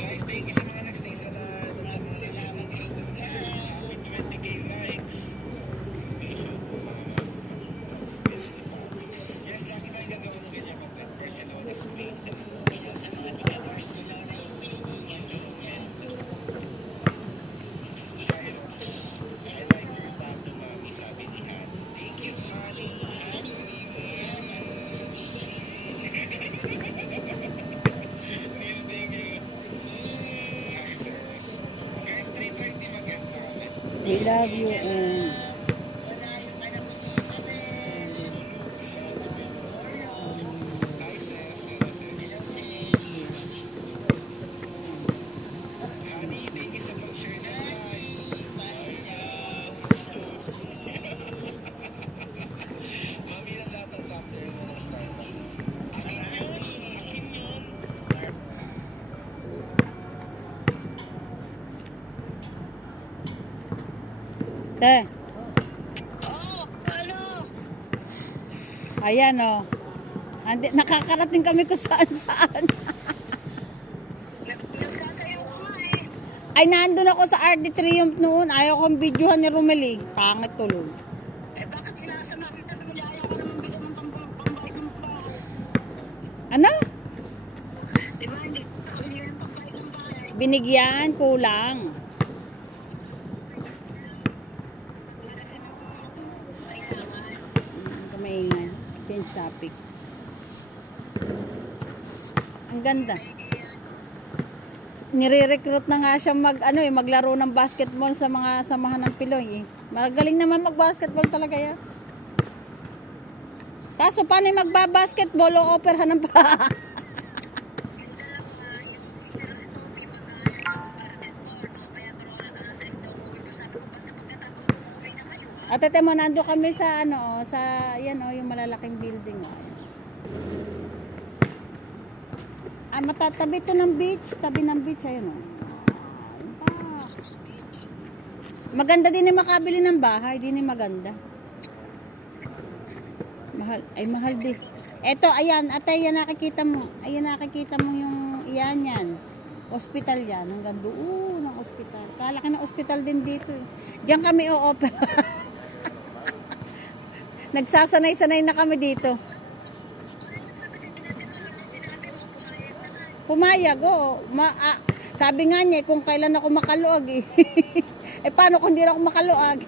Guys, thank you sa mga nagstay sa lahat. Sa mga sasabi, happy 20k likes. Yes, lagi tayong gagawa ng ganyan content. Barcelona, Spain. Ilan sa mga taga Barcelona, Spain. Shiros, I like your tattoo, mami. Sabi ni Han. Thank you, honey. Neil, thank you. Hi, sis. Guys, 3:30 mag-comment. I love you and Hi, sis. Honey, thank you sa pag-share ng live. Mami lang lahat ng top tier mo ng Starbucks. Akin yun. Akin yun. te. Oh, ano? Ayan o. Nakakarating kami kung saan. Nagsasayaw ko nga eh. Ay, nandun ako sa RD Triumph noon. Ayaw kong videohan ni Romeli. Pangit tuloy. Eh bakit sinasama kita ng ayaw ko naman bigyan ng pambayad ng bahay? Ano? Diba hindi ako bigyan ng pambayad ng bahay? Binigyan, kulang. Wala ka na kailangan. Kamaingay. Change topic. Ang ganda. Nire-recruit na nga siya maglaro ng basketball sa mga samahan ng Piloy. Magaling naman mag-basketball talaga yan. Kaso paano yung magbabasketball o operahan ng Yung dalawa, yung isa rin ito, may mag-aaral basketball, no? Kaya pero wala ka na sa store mo. Sabi ko basta pagkatapos mo umuwi na kayo, ha? At ate mo, nando kami sa yung malalaking building. Matatabi to ng beach. Tabi ng beach, ayun o. Maganda din yung makabili ng bahay. Din yung maganda. Mahal din. Eto, ayan. Ate, yan nakikita mo. Ayan nakikita mo yung yan. Hospital yan. Hanggang doon ng hospital. Kalaki ng hospital din dito eh. Diyan kami o-opera. Nagsasanay-sanay na kami dito. Pumayag, oo. Sabi nga niya, kung kailan ako makaluag eh. Eh, paano kung hindi ako makaluag?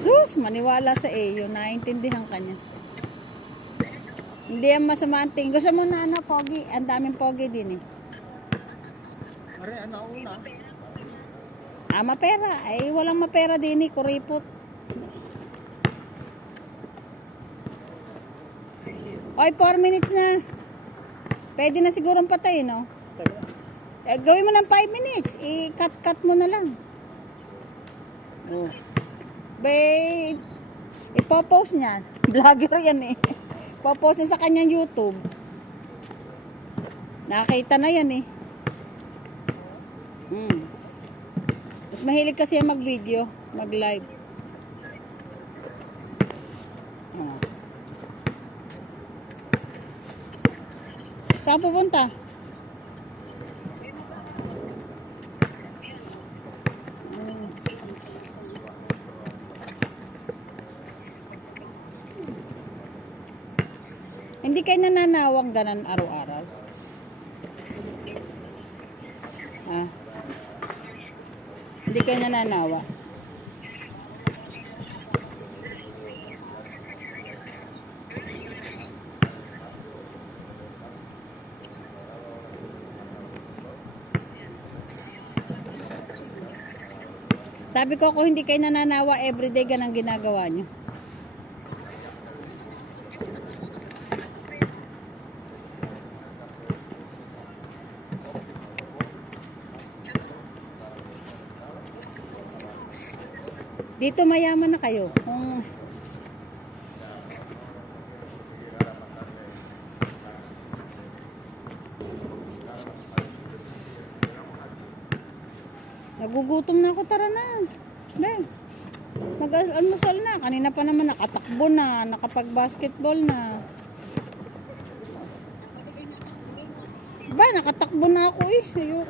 Sus, maniwala sa iyo. Naiintindihan ka niya. Hindi yan masama ang tingin. Gusto mo na pogi? Ang daming pogi din eh. Are, ano una? Mapera. Ay, walang mapera din eh. Kuripot. Oy, 4 minutes na. Pwede na sigurong patay, no? Gawin mo ng 5 minutes. I-cut mo na lang. Oh. Ipopost niya. Vlogger yan eh. Ipopost niya sa kanyang YouTube. Nakita na yan eh. Mas mahilig kasi mag-video, mag-live. Saan pupunta? Hindi kayo nananawang ganan araw-araw? Hindi kayo nananawa. Sabi ko kung hindi kayo nananawa, everyday ganang ginagawa nyo. Dito mayaman na kayo. Kung nagugutom na ako, tara na. Dahil mag-almusal na. Kanina pa naman nakatakbo na, nakapag-basketball na. Ba, nakatakbo na ako eh. Ayoko.